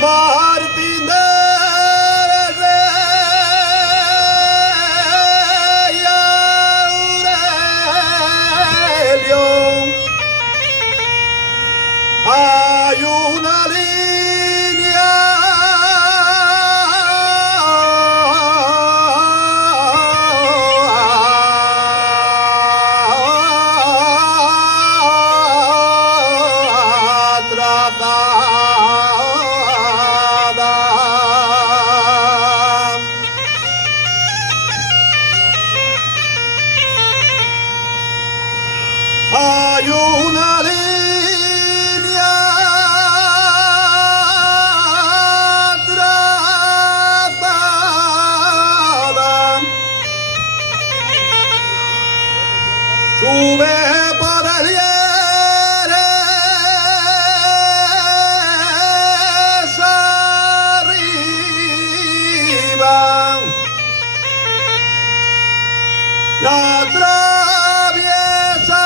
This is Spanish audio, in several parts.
Martín de Rey Aurelio, hay una línea trazada. Hay una línea trazada, sube por el Lieres arriba y atraviesa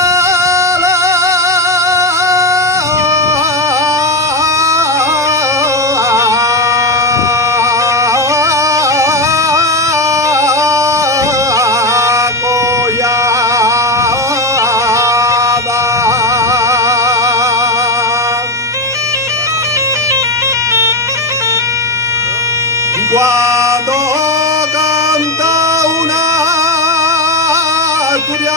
y cuando canta una asturiano,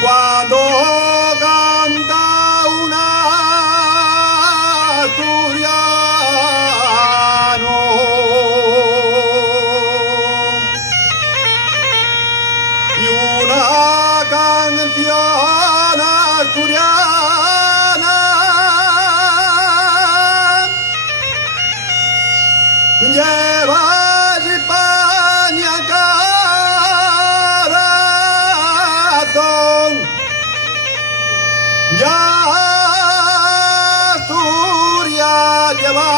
cuando canta una asturiano, y una canción asturiana lleva España corazón, ya Asturias lleva